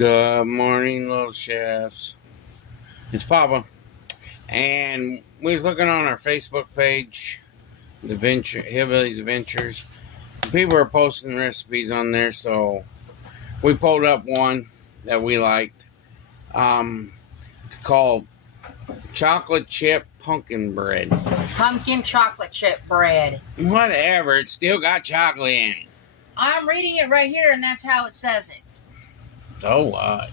Good morning, little chefs. It's Papa, and we was looking on our Facebook page, the Hillbillies Adventures. People are posting recipes on there, so we pulled up one that we liked. It's called chocolate chip pumpkin bread. Pumpkin chocolate chip bread. Whatever, it's still got chocolate in it. I'm reading it right here, and that's how it says it. So what?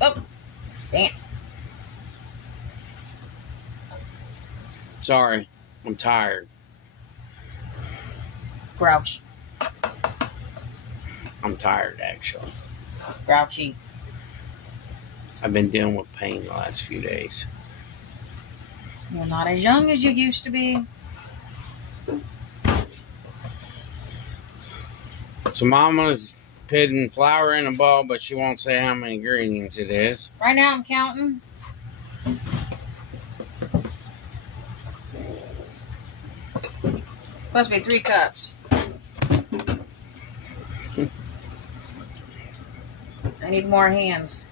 Oh, dang it. Sorry, I'm tired. Grouchy. I'm tired, actually. Grouchy. I've been dealing with pain the last few days. You're not as young as you used to be. So Mama's putting flour in a bowl, but she won't say how many ingredients it is. Right now I'm counting. Supposed to be 3 cups. I need more hands.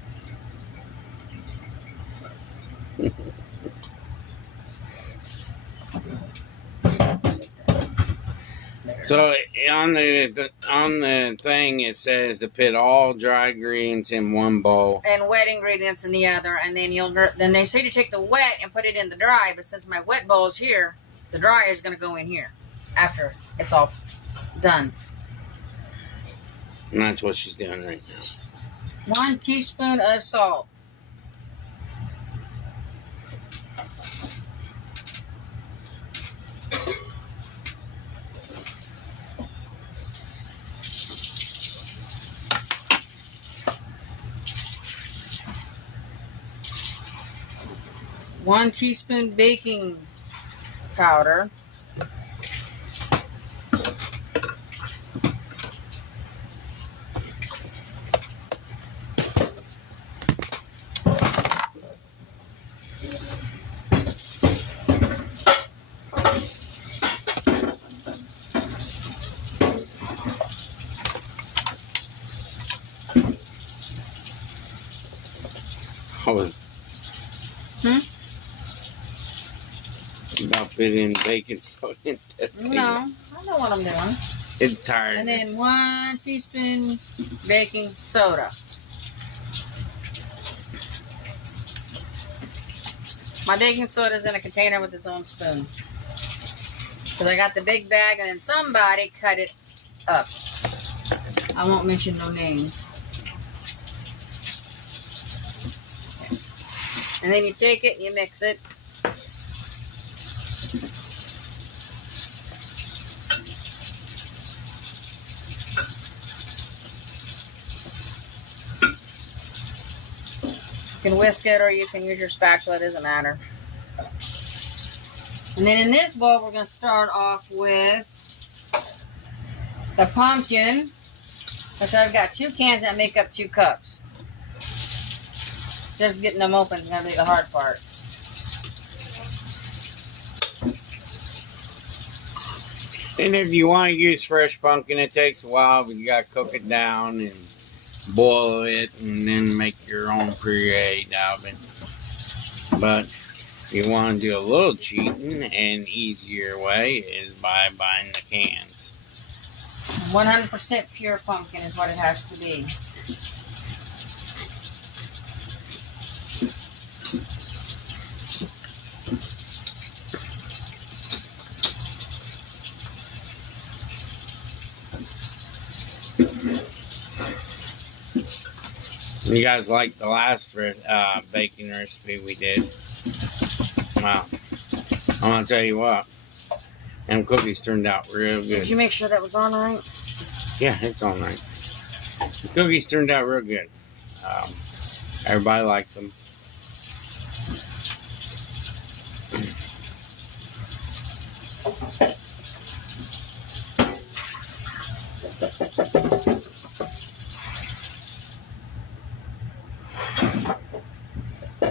So on the thing it says to put all dry ingredients in one bowl and wet ingredients in the other, and then they say to take the wet and put it in the dry. But since my wet bowl is here, the dry is going to go in here after it's all done. And that's what she's doing right now. 1 teaspoon of salt. One teaspoon baking powder. About putting baking soda instead of No, I know what I'm doing. It's tired. And then 1 teaspoon baking soda. My baking soda is in a container with its own spoon. Because I got the big bag and then somebody cut it up. I won't mention no names. And then you take it, you mix it. You can whisk it or you can use your spatula, it doesn't matter. And then in this bowl, we're going to start off with the pumpkin, which I've got 2 cans that make up 2 cups. Just getting them open is going to be the hard part. And if you want to use fresh pumpkin, it takes a while, but you got to cook it down and boil it and then make your own puree out of it. But if you want to do a little cheating and easier way is by buying the cans. 100% pure pumpkin is what it has to be. You guys liked the last baking recipe we did. Wow. I'm going to tell you what. Them cookies turned out real good. Did you make sure that was on right? Yeah, it's on right. The cookies turned out real good. Everybody liked them.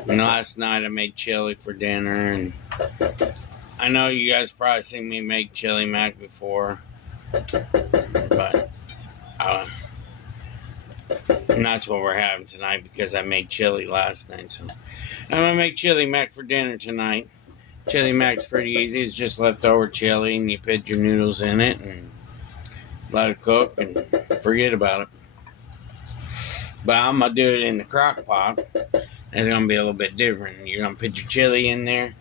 And last night I made chili for dinner, and I know you guys probably seen me make chili mac before, but And that's what we're having tonight because I made chili last night. So I'm going to make chili mac for dinner tonight. Chili mac's pretty easy. It's just leftover chili, and you put your noodles in it and let it cook and forget about it. But I'm going to do it in the crock pot. It's going to be a little bit different. You're going to put your chili in there,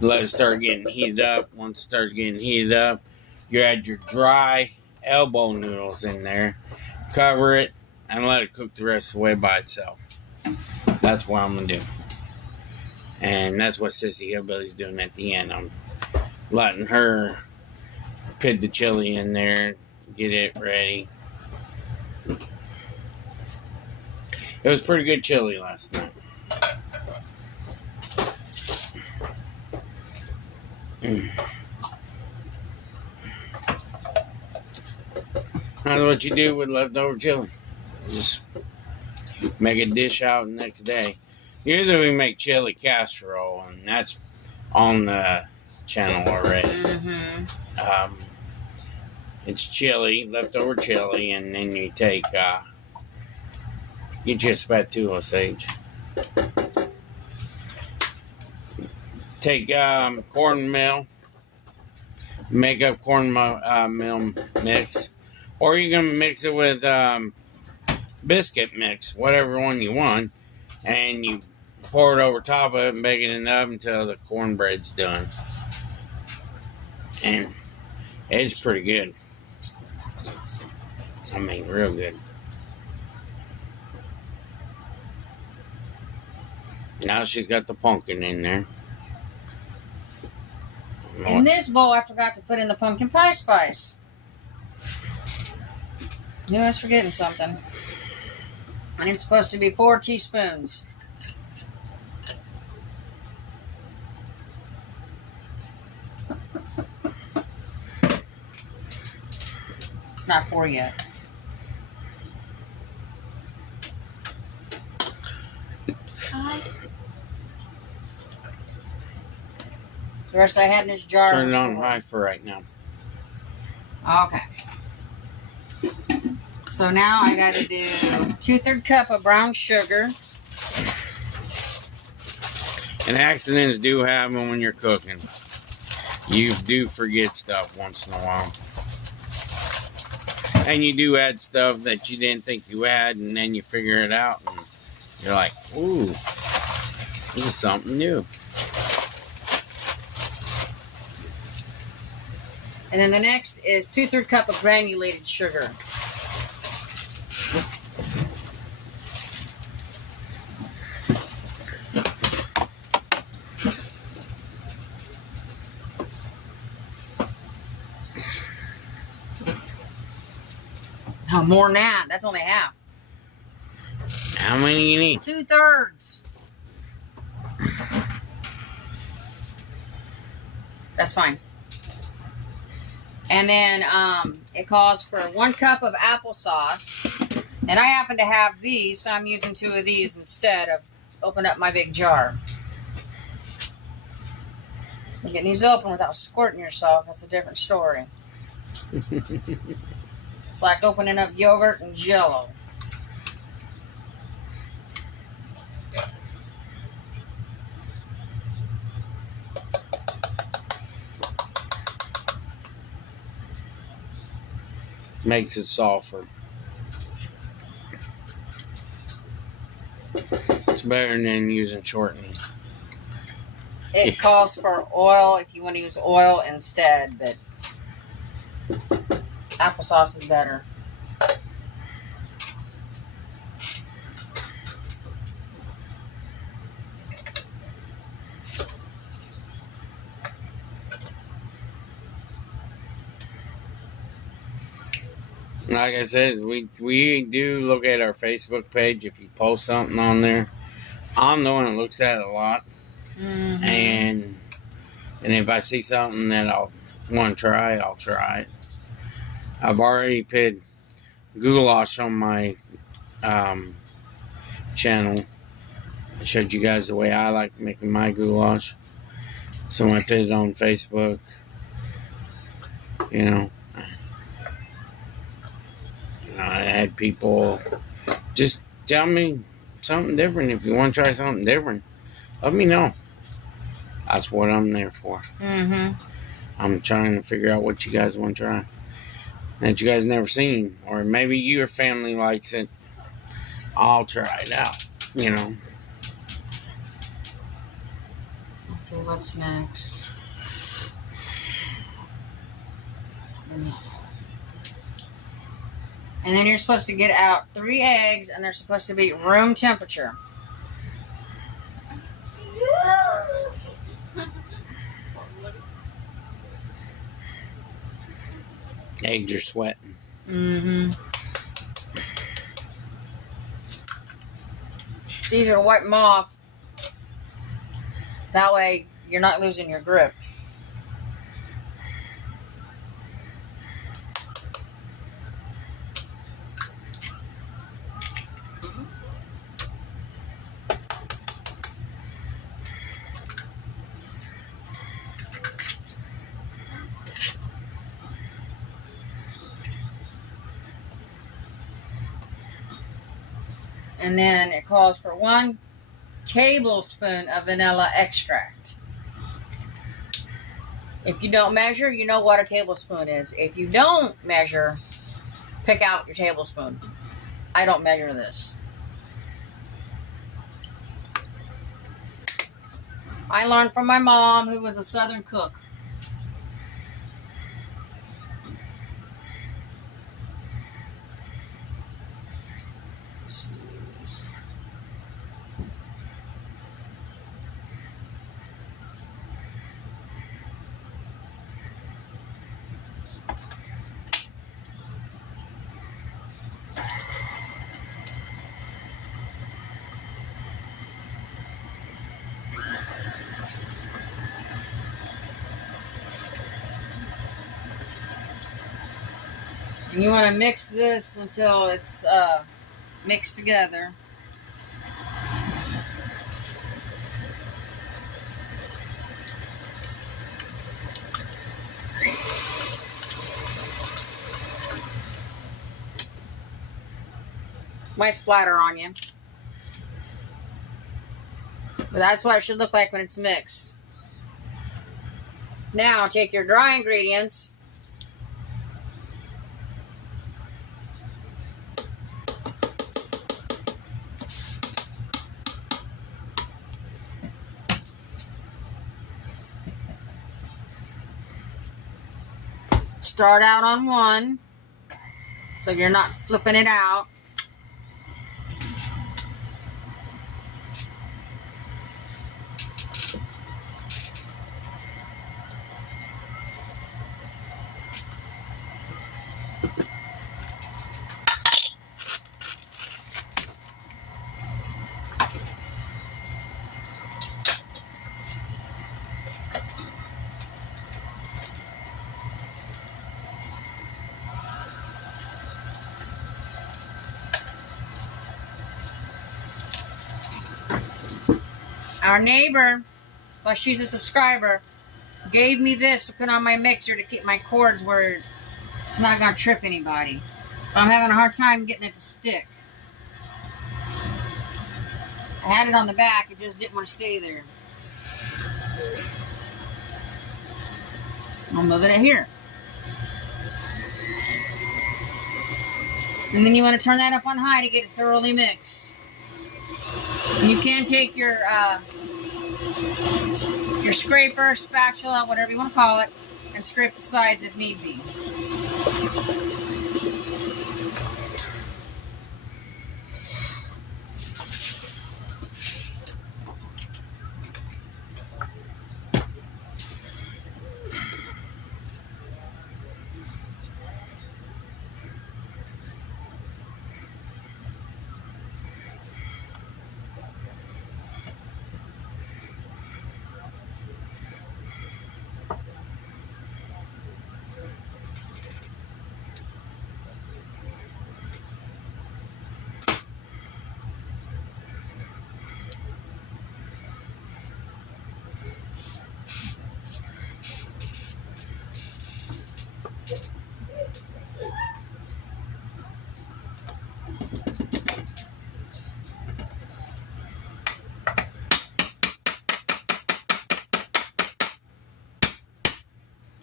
let it start getting heated up. Once it starts getting heated up, you add your dry elbow noodles in there, cover it, and let it cook the rest of the way by itself. That's what I'm going to do. And that's what Sissy Hillbilly's doing at the end. I'm letting her put the chili in there, get it ready. It was pretty good chili last night. That's what you do with leftover chili. Just make a dish out the next day. Usually we make chili casserole, and that's on the channel already. It's chili, leftover chili, and then you take, get you a spatula, Sage. Take cornmeal, make up cornmeal mix, or you can mix it with biscuit mix, whatever one you want, and you pour it over top of it and bake it in the oven until the cornbread's done. And it's pretty good. I mean, real good. Now she's got the pumpkin in there. In this bowl, I forgot to put in the pumpkin pie spice. Knew I was forgetting something. And it's supposed to be 4 teaspoons. It's not 4 yet. The rest I had in this jar. Turn it on high for right now. Okay. So now I got to do 2/3 cup of brown sugar. And accidents do happen when you're cooking. You do forget stuff once in a while. And you do add stuff that you didn't think you had, and then you figure it out, and you're like, ooh, this is something new. And then the next is 2/3 cup of granulated sugar. Oh, more than that. That's only half. How many you need? 2/3. That's fine. And then it calls for 1 cup of applesauce. And I happen to have these, so I'm using 2 of these instead of opening up my big jar. You getting these open without squirting yourself, that's a different story. It's like opening up yogurt and Jell-O. Makes it softer. It's better than using shortening. It calls for oil if you want to use oil instead, but applesauce is better. Like I said, we do look at our Facebook page. If you post something on there, I'm the one that looks at it a lot. Mm-hmm. And if I see something that I'll want to try, I'll try it. I've already put goulash on my channel. I showed you guys the way I like making my goulash. So when I put it on Facebook, I had people just tell me something different. If you want to try something different, let me know. That's what I'm there for. Mm-hmm. I'm trying to figure out what you guys want to try that you guys never seen, or maybe your family likes it. I'll try it out. You know. Okay, what's next? And then you're supposed to get out 3 eggs, and they're supposed to be room temperature. Eggs are sweating. Mm-hmm. It's easier to wipe them off. That way, you're not losing your grip. And then it calls for 1 tablespoon of vanilla extract. If you don't measure, you know what a tablespoon is. If you don't measure, pick out your tablespoon. I don't measure this. I learned from my mom, who was a Southern cook. And you want to mix this until it's mixed together. Might splatter on you. But that's what it should look like when it's mixed. Now take your dry ingredients. Start out on 1, so you're not flipping it out. Our neighbor, well, she's a subscriber, gave me this to put on my mixer to keep my cords where it's not going to trip anybody. I'm having a hard time getting it to stick. I had it on the back, it just didn't want to stay there. I'm moving it here. And then you want to turn that up on high to get it thoroughly mixed. And you can take your scraper, spatula, whatever you want to call it, and scrape the sides if need be.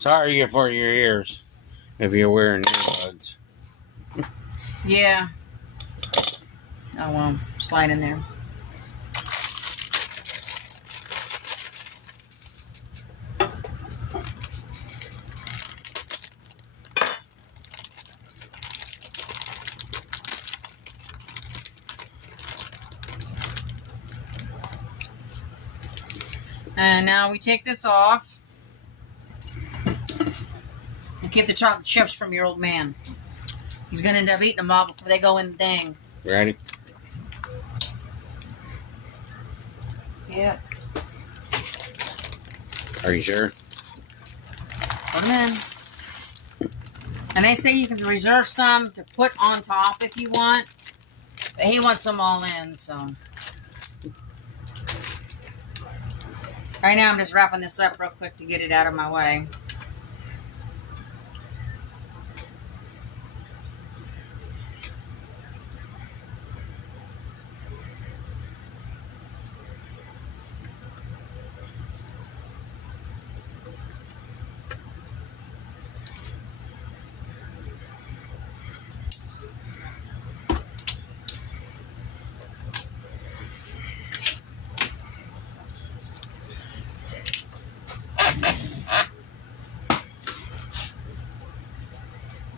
Sorry for your ears if you're wearing earbuds. Yeah. Oh well, slide in there. And now we take this off and get the chocolate chips from your old man. He's going to end up eating them all before they go in the thing. Ready? Yep. Are you sure? Put them in. And they say you can reserve some to put on top if you want. But he wants them all in, so. Right now I'm just wrapping this up real quick to get it out of my way.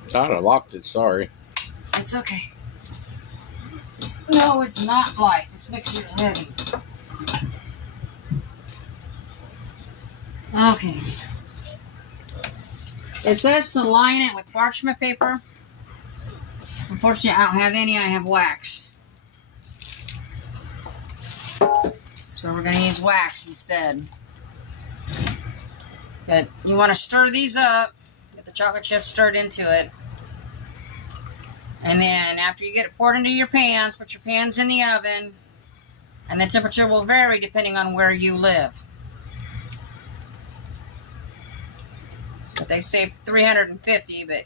Thought I locked it, sorry. It's okay. No, it's not light. This mixture is heavy. Okay. It says to line it with parchment paper. Unfortunately, I don't have any. I have wax. So we're going to use wax instead. But you want to stir these up. Get the chocolate chips stirred into it. And then after you get it poured into your pans, put your pans in the oven. And the temperature will vary depending on where you live. But they say 350, but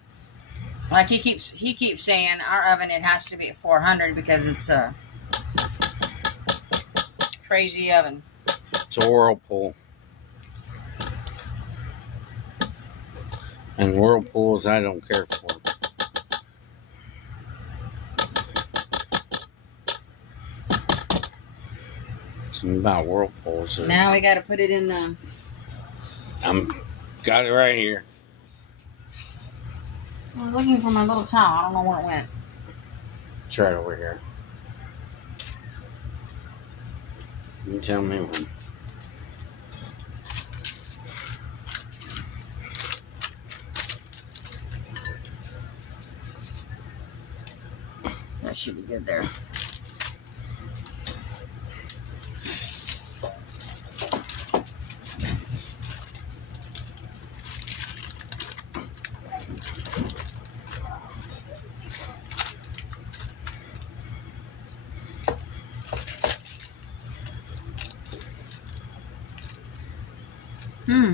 like he keeps saying, our oven, it has to be at 400 because it's a crazy oven. It's a Whirlpool. And Whirlpools I don't care for. Something about Whirlpools. Now we got to put it in the... Got it right here. I'm looking for my little towel. I don't know where it went. It's right over here. You tell me when. That should be good there.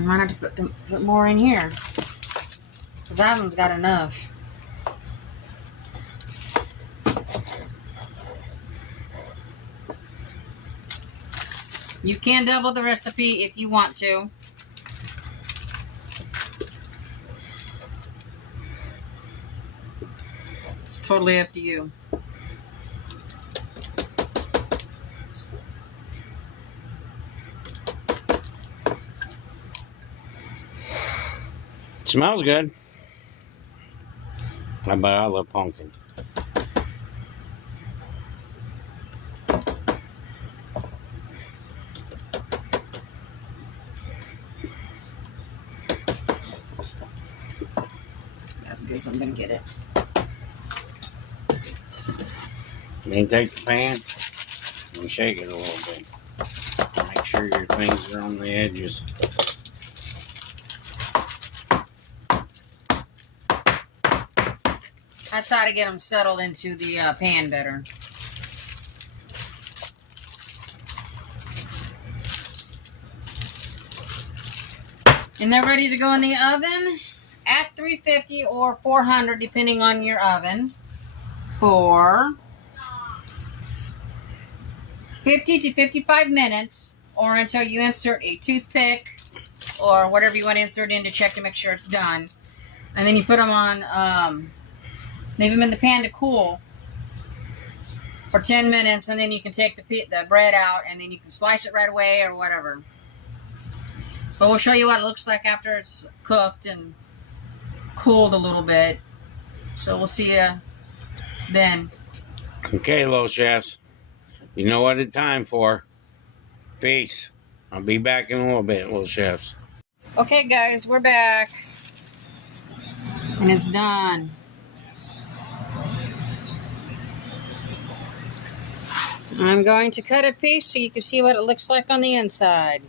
Might have to put more in here. Because that one's got enough. You can double the recipe if you want to. It's totally up to you. Smells good. But I love pumpkin. That's good, so I'm going to get it. Then take the pan and shake it a little bit. Make sure your things are on the edges. I try to get them settled into the pan better. And they're ready to go in the oven at 350 or 400, depending on your oven, for 50 to 55 minutes, or until you insert a toothpick or whatever you want to insert in to check to make sure it's done. And then you put them on, leave them in the pan to cool for 10 minutes, and then you can take the bread out, and then you can slice it right away or whatever. But we'll show you what it looks like after it's cooked and cooled a little bit. So we'll see you then. Okay, little chefs. You know what it's time for. Peace. I'll be back in a little bit, little chefs. Okay, guys, we're back. And it's done. I'm going to cut a piece so you can see what it looks like on the inside.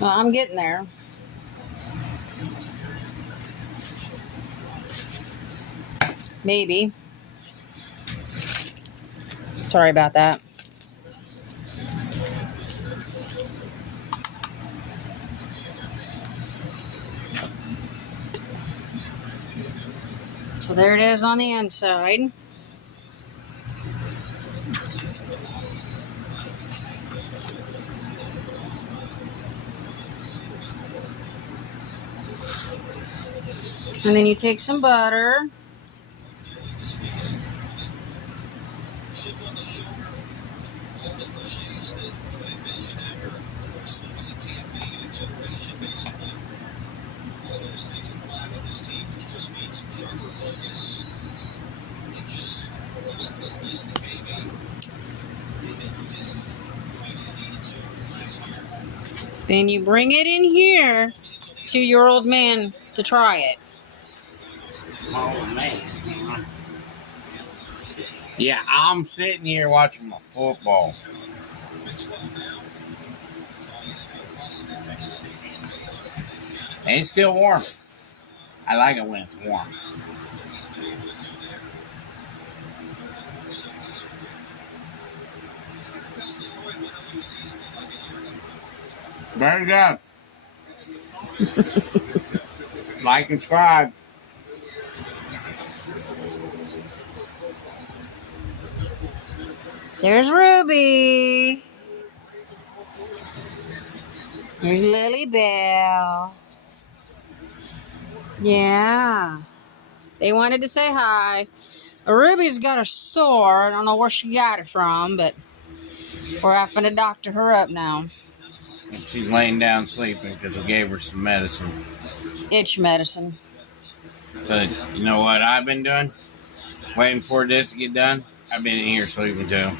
Well, I'm getting there. Maybe. Sorry about that. So there it is on the inside. And then you take some butter. Then you bring it in here to your old man to try it. Oh, man. Yeah, I'm sitting here watching my football. And it's still warm. I like it when it's warm. Very good. Like and subscribe. There's Ruby. There's Lily Bell. Yeah. They wanted to say hi. Ruby's got a sore. I don't know where she got it from, but we're having to doctor her up now. She's laying down sleeping because we gave her some medicine. Itch medicine. So, you know what I've been doing? Waiting for this to get done. I've been in here sleeping too.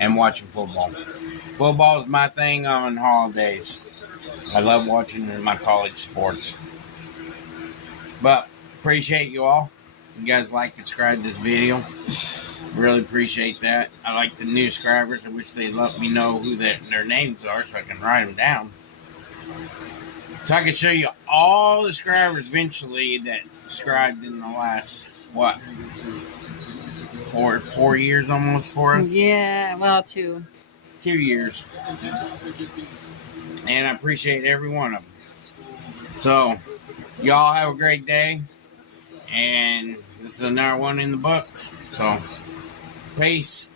And watching football. Football is my thing on holidays. I love watching my college sports. But, appreciate you all. You guys like and subscribe to this video. Really appreciate that. I like the new subscribers. I wish they'd let me know who their names are so I can write them down. So I can show you all the subscribers eventually that subscribed in the last, what, 4 years almost for us? Yeah, well, 2. 2 years. And I appreciate every one of them. So, y'all have a great day. And this is another one in the books. So, peace.